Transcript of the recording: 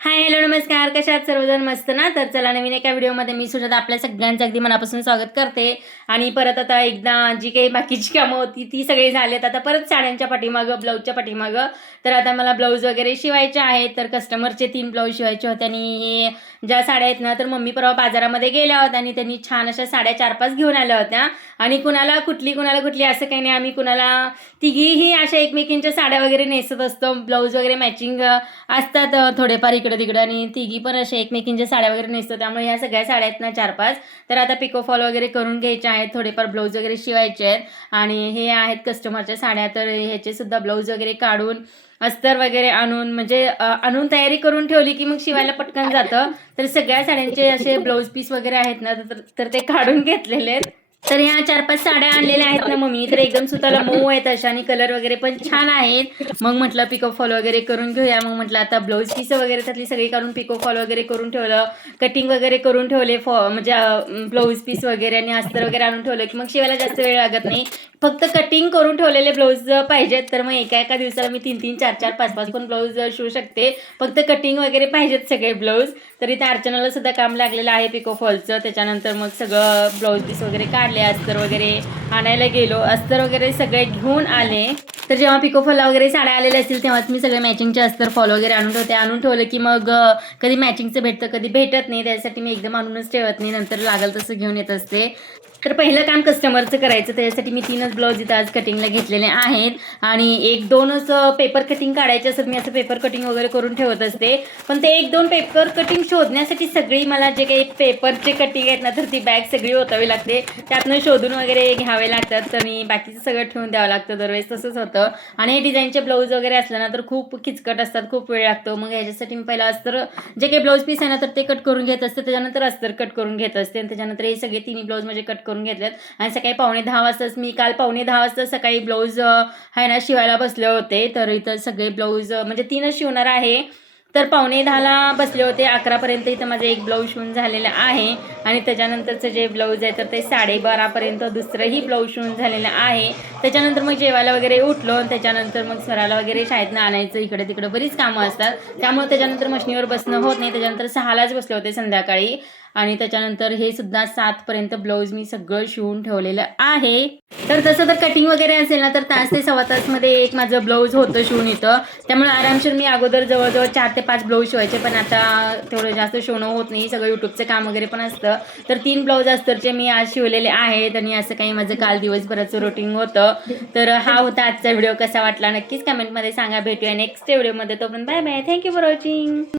हाय, hello, नमस्कार. कशा आहात सर्वजण? मस्त ना? तर चला, नवीन एका व्हिडिओमध्ये मी सुजाता आपल्या सगळ्यांचं अगदी मनापासून स्वागत करते. आणि परत आता एकदा जी काही बाकीची कामं होती ती सगळी झालीत. आता परत साड्यांच्या पाठीमागं, ब्लाऊजच्या पाठीमागं. तर आता मला ब्लाऊज वगैरे शिवायचे आहेत. तर कस्टमरचे 3 ब्लाऊज शिवायचे होते आणि हे ज्या साड्या आहेत ना, तर मम्मी परवा बाजारामध्ये गेल्या होत्या आणि त्यांनी छान अशा साड्या 4-5 घेऊन आल्या होत्या. आणि कुणाला कुठली असं काही नाही. आम्ही कुणाला तिघीही अशा एकमेकींच्या साड्या वगैरे नेसत असतो. ब्लाऊज वगैरे मॅचिंग असतात थोडेफार इकडं-तिकडं आणि तिघी पण अशा एकमेकींच्या साड्या वगैरे नेसतो. त्यामुळे ह्या सगळ्या साड्या आहेत ना 4-5. तर आता पिको फॉल वगैरे करून घ्यायचे आहेत. थोडेफार ब्लाऊज वगैरे शिवायचे आहेत. आणि हे आहेत कस्टमरच्या साड्या. तर ह्याचे सुद्धा ब्लाऊज वगैरे काढून अस्तर वगैरे आणून म्हणजे आणून तयारी करून ठेवली की मग शिवायला पटकन जातं. तर सगळ्या साड्यांचे असे ब्लाऊज पीस वगैरे आहेत ना, तर ते काढून घेतलेले आहेत. तर ह्या 4-5 साड्या आणलेल्या आहेत ना मम्मी, तर एकदम सुताला मऊ आहेत अशा आणि कलर वगैरे पण छान आहेत. मग म्हटलं पिको फॉल वगैरे करून घेऊया. मग म्हटलं आता ब्लाऊज पीस वगैरे त्यातली सगळी काढून पिको फॉल वगैरे करून ठेवलं. कटिंग वगैरे करून ठेवले म्हणजे ब्लाऊज पीस वगैरे आणि अस्तर वगैरे आणून ठेवलं की मग शिवायला जास्त वेळ लागत नाही. फक्त कटिंग करून ठेवलेले ब्लाऊज पाहिजेत. तर मग एका दिवसाला मी 3-3, 4-4, 5-5 पण ब्लाऊज शिवू शकते. फक्त कटिंग वगैरे पाहिजेत सगळे ब्लाऊज. तर इथे अर्चनाला सुद्धा काम लागलेलं आहे पिको फॉलचं. त्याच्यानंतर मग सगळं ब्लाऊज पीस वगैरे काढले, अस्तर वगैरे आणायला गेलो, अस्तर वगैरे सगळे घेऊन आले. तर जेव्हा पिको फॉलला वगैरे साड्या आलेल्या असतील तेव्हाच मी सगळे मॅचिंगचे अस्तर फॉल वगैरे आणून ठेवते. आणून ठेवलं की मग कधी मॅचिंगचं भेटतं, कधी भेटत नाही. त्यासाठी मी एकदम आणूनच ठेवत नाही, नंतर लागल तसं घेऊन येत असते. तर पहिलं काम कस्टमरचं करायचं. त्याच्यासाठी मी 3च ब्लाऊज इथं आज कटिंगला घेतलेले आहेत. आणि 1-2च पेपर कटिंग काढायचे असत. मी असं पेपर कटिंग वगैरे करून ठेवत असते. पण ते 1-2 पेपर कटिंग शोधण्यासाठी सगळी मला जे काही पेपरचे कटिंग आहेत ना, तर ती बॅग सगळी ओतावी लागते. त्यातनं शोधून वगैरे घ्यावे लागतात आणि बाकीचं सगळं ठेवून द्यावं लागतं. दरवेळेस तसंच होतं. आणि हे डिझाईनचे ब्लाऊज वगैरे असलं ना तर खूप किचकट असतात, खूप वेळ लागतो. मग ह्याच्यासाठी मी पहिला अस्तर जे काही ब्लाऊज पीस आहे ना तर ते कट करून घेत असते. त्याच्यानंतर अस्तर कट करून घेत असते आणि त्याच्यानंतर हे सगळे 3 ब्लाऊज म्हणजे कट करून घेतलेत. आणि सकाळी 9:45 वाजताच मी काल 9:45 वाजता सकाळी ब्लाऊज आहे ना शिवायला बसले होते. तर इथं सगळे ब्लाऊज म्हणजे 3च शिवणार आहे. तर 9:45ला बसले होते. 11पर्यंत इथं माझं एक ब्लाऊज शिवून झालेलं आहे. आणि त्याच्यानंतरचं जे ब्लाऊज आहे तर ते 12:30पर्यंत दुसरंही ब्लाऊज शिवून झालेलं आहे. त्याच्यानंतर मग जेवायला वगैरे उठलो आणि त्याच्यानंतर मग स्वराला वगैरे शाळेतनं आणायचं, इकडे तिकडे बरीच कामं असतात. त्यामुळे त्याच्यानंतर मशिनीवर बसणं होत नाही. त्याच्यानंतर 6लाच बसले होते संध्याकाळी. आणि त्याच्यानंतर हे सुद्धा 7पर्यंत ब्लाऊज मी सगळं शिवून ठेवलेलं आहे. तर तसं तर कटिंग वगैरे असेल ना तर तास ते सव्वा तासमध्ये एक माझं ब्लाऊज होतं शिवून इथं. त्यामुळे आरामशीर मी अगोदर जवळजवळ 4 ते 5 ब्लाऊज शिवायचे. पण आता तेवढं जास्त शिवणं होत नाही, सगळं यूट्यूबचं काम वगैरे पण असतं. तर 3 ब्लाऊज अस्तरचे मी आज शिवलेले आहेत. आणि असं काही माझं काल दिवसभराचं रुटीन होतं. तर हा होता आजचा व्हिडिओ. कसा वाटला नक्कीच कमेंटमध्ये सांगा. भेटूया नेक्स्ट व्हिडिओमध्ये. तोपर्यंत bye bye. Thank you for watching.